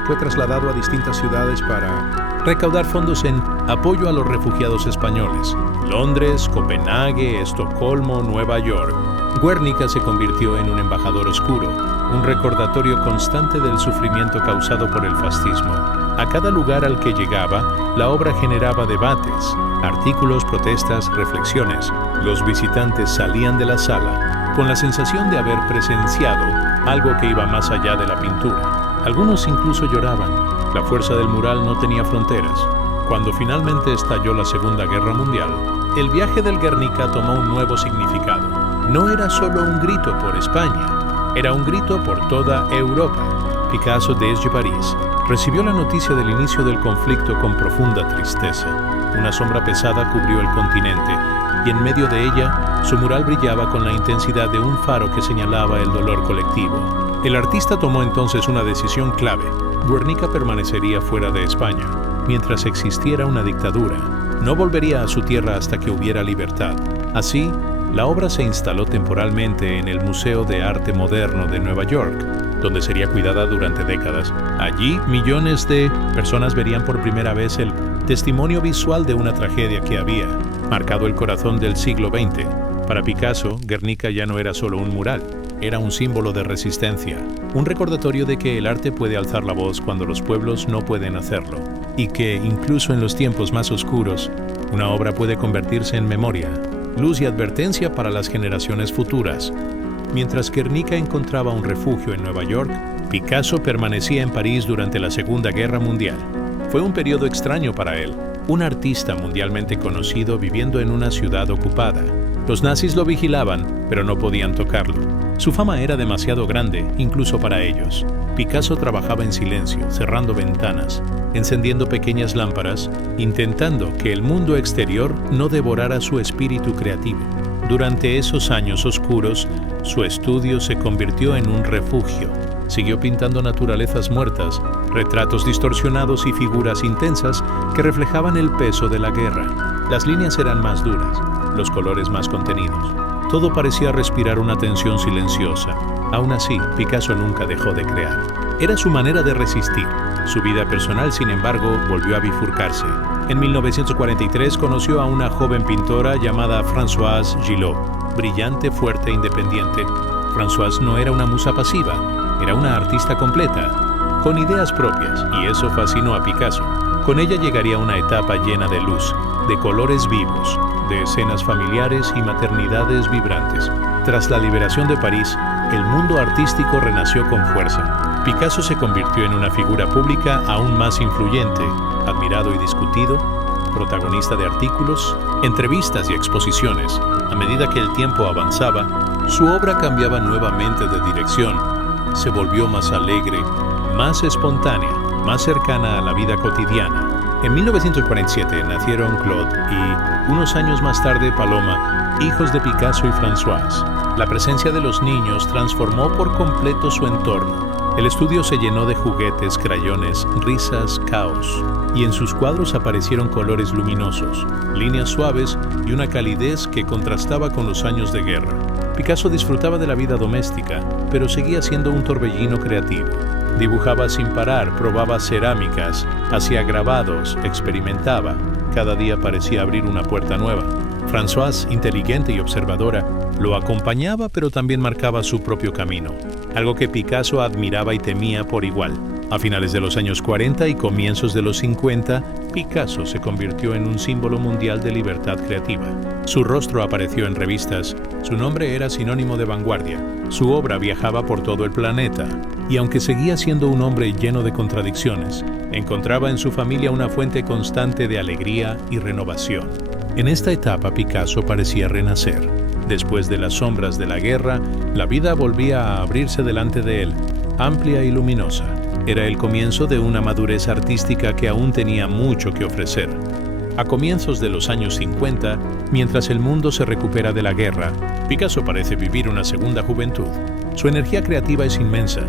Fue trasladado a distintas ciudades para recaudar fondos en apoyo a los refugiados españoles. Londres, Copenhague, Estocolmo, Nueva York. Guernica se convirtió en un embajador oscuro, un recordatorio constante del sufrimiento causado por el fascismo. A cada lugar al que llegaba, la obra generaba debates, artículos, protestas, reflexiones. Los visitantes salían de la sala con la sensación de haber presenciado algo que iba más allá de la pintura. Algunos incluso lloraban. La fuerza del mural no tenía fronteras. Cuando finalmente estalló la Segunda Guerra Mundial, el viaje del Guernica tomó un nuevo significado. No era solo un grito por España, era un grito por toda Europa. Picasso, desde París, recibió la noticia del inicio del conflicto con profunda tristeza. Una sombra pesada cubrió el continente, y en medio de ella, su mural brillaba con la intensidad de un faro que señalaba el dolor colectivo. El artista tomó entonces una decisión clave. Guernica permanecería fuera de España, mientras existiera una dictadura. No volvería a su tierra hasta que hubiera libertad. Así, la obra se instaló temporalmente en el Museo de Arte Moderno de Nueva York, donde sería cuidada durante décadas. Allí, millones de personas verían por primera vez el testimonio visual de una tragedia que había marcado el corazón del siglo XX. Para Picasso, Guernica ya no era solo un mural, era un símbolo de resistencia, un recordatorio de que el arte puede alzar la voz cuando los pueblos no pueden hacerlo, y que, incluso en los tiempos más oscuros, una obra puede convertirse en memoria, luz y advertencia para las generaciones futuras. Mientras Guernica encontraba un refugio en Nueva York, Picasso permanecía en París durante la Segunda Guerra Mundial. Fue un periodo extraño para él, un artista mundialmente conocido viviendo en una ciudad ocupada. Los nazis lo vigilaban, pero no podían tocarlo. Su fama era demasiado grande, incluso para ellos. Picasso trabajaba en silencio, cerrando ventanas, encendiendo pequeñas lámparas, intentando que el mundo exterior no devorara su espíritu creativo. Durante esos años oscuros, su estudio se convirtió en un refugio. Siguió pintando naturalezas muertas, retratos distorsionados y figuras intensas que reflejaban el peso de la guerra. Las líneas eran más duras, los colores más contenidos. Todo parecía respirar una tensión silenciosa. Aún así, Picasso nunca dejó de crear. Era su manera de resistir. Su vida personal, sin embargo, volvió a bifurcarse. En 1943 conoció a una joven pintora llamada Françoise Gillot. Brillante, fuerte e independiente, Françoise no era una musa pasiva, era una artista completa, con ideas propias, y eso fascinó a Picasso. Con ella llegaría una etapa llena de luz, de colores vivos, de escenas familiares y maternidades vibrantes. Tras la liberación de París, el mundo artístico renació con fuerza. Picasso se convirtió en una figura pública aún más influyente, admirado y discutido, protagonista de artículos, entrevistas y exposiciones. A medida que el tiempo avanzaba, su obra cambiaba nuevamente de dirección. Se volvió más alegre, más espontánea, más cercana a la vida cotidiana. En 1947 nacieron Claude y, unos años más tarde, Paloma, hijos de Picasso y Françoise. La presencia de los niños transformó por completo su entorno. El estudio se llenó de juguetes, crayones, risas, caos, y en sus cuadros aparecieron colores luminosos, líneas suaves y una calidez que contrastaba con los años de guerra. Picasso disfrutaba de la vida doméstica, pero seguía siendo un torbellino creativo. Dibujaba sin parar, probaba cerámicas, hacía grabados, experimentaba. Cada día parecía abrir una puerta nueva. Françoise, inteligente y observadora, lo acompañaba pero también marcaba su propio camino, algo que Picasso admiraba y temía por igual. A finales de los años 40 y comienzos de los 50, Picasso se convirtió en un símbolo mundial de libertad creativa. Su rostro apareció en revistas, su nombre era sinónimo de vanguardia, su obra viajaba por todo el planeta, y aunque seguía siendo un hombre lleno de contradicciones, encontraba en su familia una fuente constante de alegría y renovación. En esta etapa Picasso parecía renacer. Después de las sombras de la guerra, la vida volvía a abrirse delante de él, amplia y luminosa. Era el comienzo de una madurez artística que aún tenía mucho que ofrecer. A comienzos de los años 50, mientras el mundo se recupera de la guerra, Picasso parece vivir una segunda juventud. Su energía creativa es inmensa.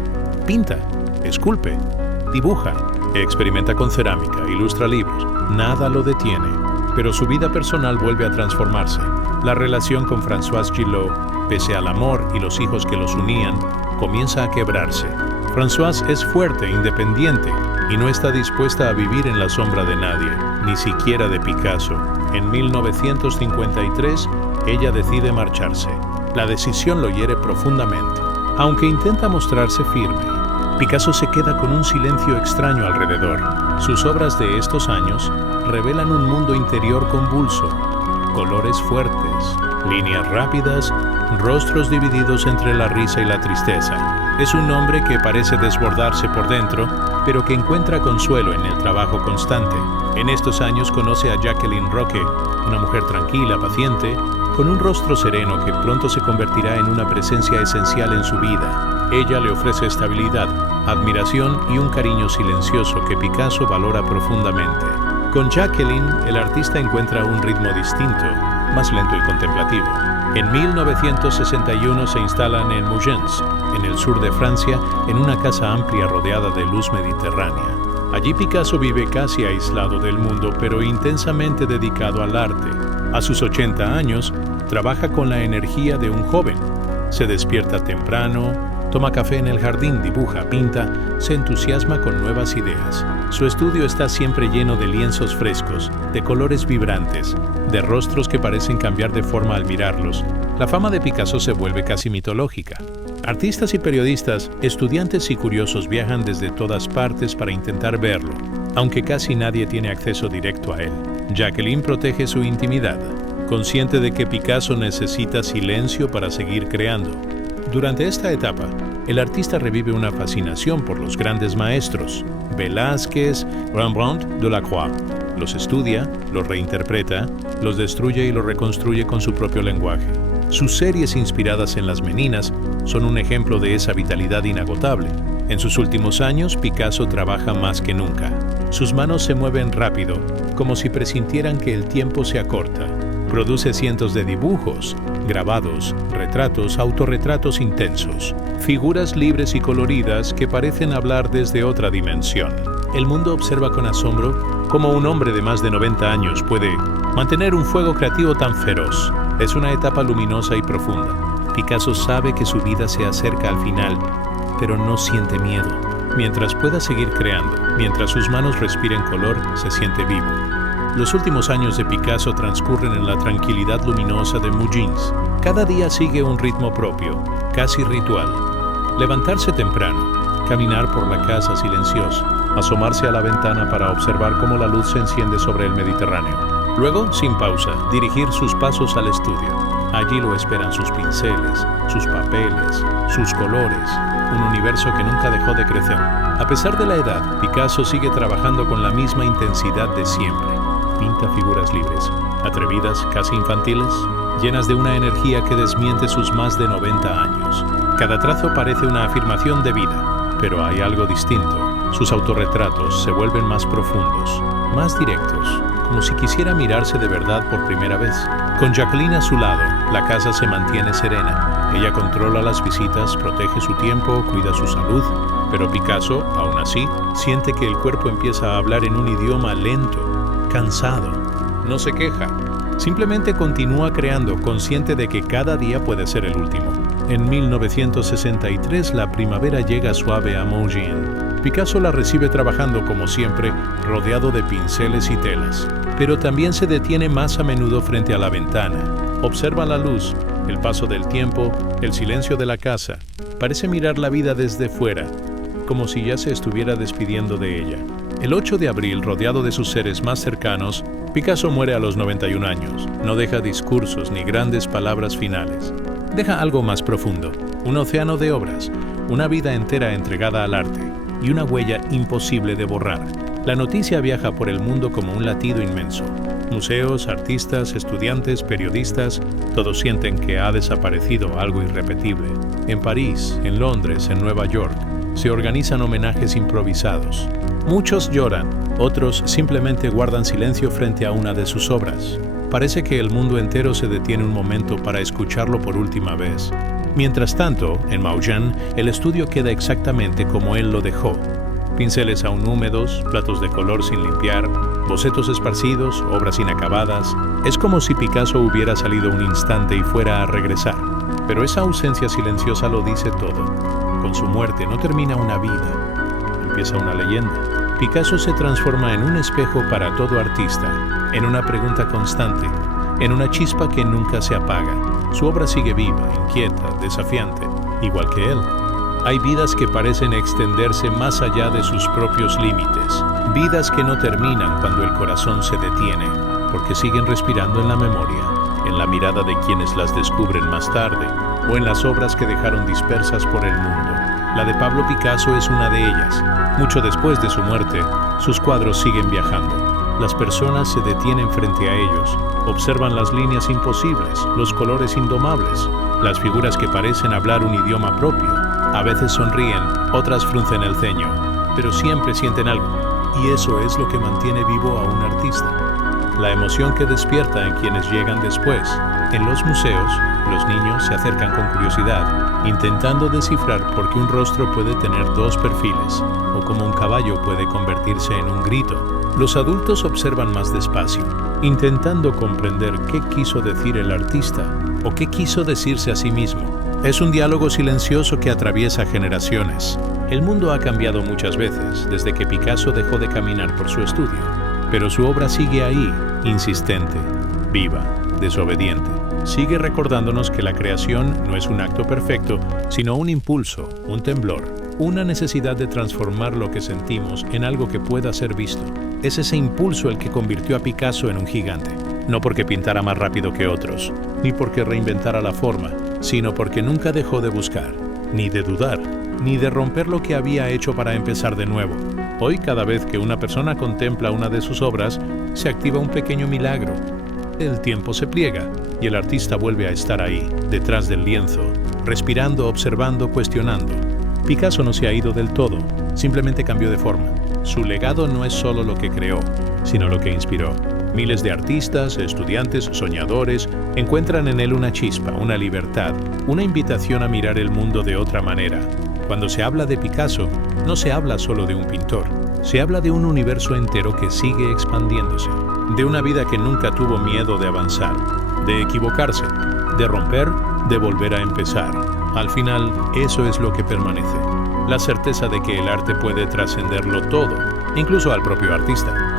Pinta, esculpe, dibuja, experimenta con cerámica, ilustra libros. Nada lo detiene, pero su vida personal vuelve a transformarse. La relación con Françoise Gillot, pese al amor y los hijos que los unían, comienza a quebrarse. Françoise es fuerte e independiente y no está dispuesta a vivir en la sombra de nadie, ni siquiera de Picasso. En 1953, ella decide marcharse. La decisión lo hiere profundamente. Aunque intenta mostrarse firme, Picasso se queda con un silencio extraño alrededor. Sus obras de estos años revelan un mundo interior convulso, colores fuertes, líneas rápidas, rostros divididos entre la risa y la tristeza. Es un hombre que parece desbordarse por dentro, pero que encuentra consuelo en el trabajo constante. En estos años conoce a Jacqueline Roque, una mujer tranquila, paciente, con un rostro sereno que pronto se convertirá en una presencia esencial en su vida. Ella le ofrece estabilidad, admiración y un cariño silencioso que Picasso valora profundamente. Con Jacqueline, el artista encuentra un ritmo distinto, más lento y contemplativo. En 1961 se instalan en Mougins, en el sur de Francia, en una casa amplia rodeada de luz mediterránea. Allí Picasso vive casi aislado del mundo, pero intensamente dedicado al arte. A sus 80 años, trabaja con la energía de un joven. Se despierta temprano, toma café en el jardín, dibuja, pinta, se entusiasma con nuevas ideas. Su estudio está siempre lleno de lienzos frescos, de colores vibrantes, de rostros que parecen cambiar de forma al mirarlos. La fama de Picasso se vuelve casi mitológica. Artistas y periodistas, estudiantes y curiosos viajan desde todas partes para intentar verlo, aunque casi nadie tiene acceso directo a él. Jacqueline protege su intimidad, consciente de que Picasso necesita silencio para seguir creando. Durante esta etapa, el artista revive una fascinación por los grandes maestros, Velázquez, Rembrandt, Delacroix. Los estudia, los reinterpreta, los destruye y los reconstruye con su propio lenguaje. Sus series inspiradas en las Meninas son un ejemplo de esa vitalidad inagotable. En sus últimos años, Picasso trabaja más que nunca. Sus manos se mueven rápido, como si presintieran que el tiempo se acorta. Produce cientos de dibujos, grabados, retratos, autorretratos intensos, figuras libres y coloridas que parecen hablar desde otra dimensión. El mundo observa con asombro cómo un hombre de más de 90 años puede mantener un fuego creativo tan feroz. Es una etapa luminosa y profunda. Picasso sabe que su vida se acerca al final, pero no siente miedo. Mientras pueda seguir creando, mientras sus manos respiren color, se siente vivo. Los últimos años de Picasso transcurren en la tranquilidad luminosa de Mougins. Cada día sigue un ritmo propio, casi ritual. Levantarse temprano, caminar por la casa silenciosa, asomarse a la ventana para observar cómo la luz se enciende sobre el Mediterráneo. Luego, sin pausa, dirigir sus pasos al estudio. Allí lo esperan sus pinceles, sus papeles, sus colores, un universo que nunca dejó de crecer. A pesar de la edad, Picasso sigue trabajando con la misma intensidad de siempre. Pinta figuras libres, atrevidas, casi infantiles, llenas de una energía que desmiente sus más de 90 años. Cada trazo parece una afirmación de vida, pero hay algo distinto. Sus autorretratos se vuelven más profundos, más directos, como si quisiera mirarse de verdad por primera vez. Con Jacqueline a su lado, la casa se mantiene serena. Ella controla las visitas, protege su tiempo, cuida su salud, pero Picasso, aún así, siente que el cuerpo empieza a hablar en un idioma lento, cansado. No se queja, simplemente continúa creando, consciente de que cada día puede ser el último. En 1963, la primavera llega suave a Mougins. Picasso la recibe trabajando como siempre, rodeado de pinceles y telas. Pero también se detiene más a menudo frente a la ventana. Observa la luz, el paso del tiempo, el silencio de la casa. Parece mirar la vida desde fuera, como si ya se estuviera despidiendo de ella. El 8 de abril, rodeado de sus seres más cercanos, Picasso muere a los 91 años. No deja discursos ni grandes palabras finales. Deja algo más profundo, un océano de obras, una vida entera entregada al arte y una huella imposible de borrar. La noticia viaja por el mundo como un latido inmenso. Museos, artistas, estudiantes, periodistas, todos sienten que ha desaparecido algo irrepetible. En París, en Londres, en Nueva York, se organizan homenajes improvisados. Muchos lloran, otros simplemente guardan silencio frente a una de sus obras. Parece que el mundo entero se detiene un momento para escucharlo por última vez. Mientras tanto, en Mougins, el estudio queda exactamente como él lo dejó. Pinceles aún húmedos, platos de color sin limpiar, bocetos esparcidos, obras inacabadas. Es como si Picasso hubiera salido un instante y fuera a regresar. Pero esa ausencia silenciosa lo dice todo. Con su muerte no termina una vida, empieza una leyenda. Picasso se transforma en un espejo para todo artista, en una pregunta constante, en una chispa que nunca se apaga. Su obra sigue viva, inquieta, desafiante, igual que él. Hay vidas que parecen extenderse más allá de sus propios límites, vidas que no terminan cuando el corazón se detiene, porque siguen respirando en la memoria, en la mirada de quienes las descubren más tarde, o en las obras que dejaron dispersas por el mundo. La de Pablo Picasso es una de ellas. Mucho después de su muerte, sus cuadros siguen viajando. Las personas se detienen frente a ellos, observan las líneas imposibles, los colores indomables, las figuras que parecen hablar un idioma propio. A veces sonríen, otras fruncen el ceño, pero siempre sienten algo. Y eso es lo que mantiene vivo a un artista. La emoción que despierta en quienes llegan después. En los museos, los niños se acercan con curiosidad, intentando descifrar por qué un rostro puede tener dos perfiles, o cómo un caballo puede convertirse en un grito. Los adultos observan más despacio, intentando comprender qué quiso decir el artista, o qué quiso decirse a sí mismo. Es un diálogo silencioso que atraviesa generaciones. El mundo ha cambiado muchas veces desde que Picasso dejó de caminar por su estudio, pero su obra sigue ahí, insistente, viva, desobediente. Sigue recordándonos que la creación no es un acto perfecto, sino un impulso, un temblor, una necesidad de transformar lo que sentimos en algo que pueda ser visto. Es ese impulso el que convirtió a Picasso en un gigante, no porque pintara más rápido que otros, ni porque reinventara la forma, sino porque nunca dejó de buscar, ni de dudar, ni de romper lo que había hecho para empezar de nuevo. Hoy, cada vez que una persona contempla una de sus obras, se activa un pequeño milagro. El tiempo se pliega y el artista vuelve a estar ahí, detrás del lienzo, respirando, observando, cuestionando. Picasso no se ha ido del todo, simplemente cambió de forma. Su legado no es solo lo que creó, sino lo que inspiró. Miles de artistas, estudiantes, soñadores, encuentran en él una chispa, una libertad, una invitación a mirar el mundo de otra manera. Cuando se habla de Picasso, no se habla solo de un pintor, se habla de un universo entero que sigue expandiéndose, de una vida que nunca tuvo miedo de avanzar, de equivocarse, de romper, de volver a empezar. Al final, eso es lo que permanece, la certeza de que el arte puede trascenderlo todo, incluso al propio artista.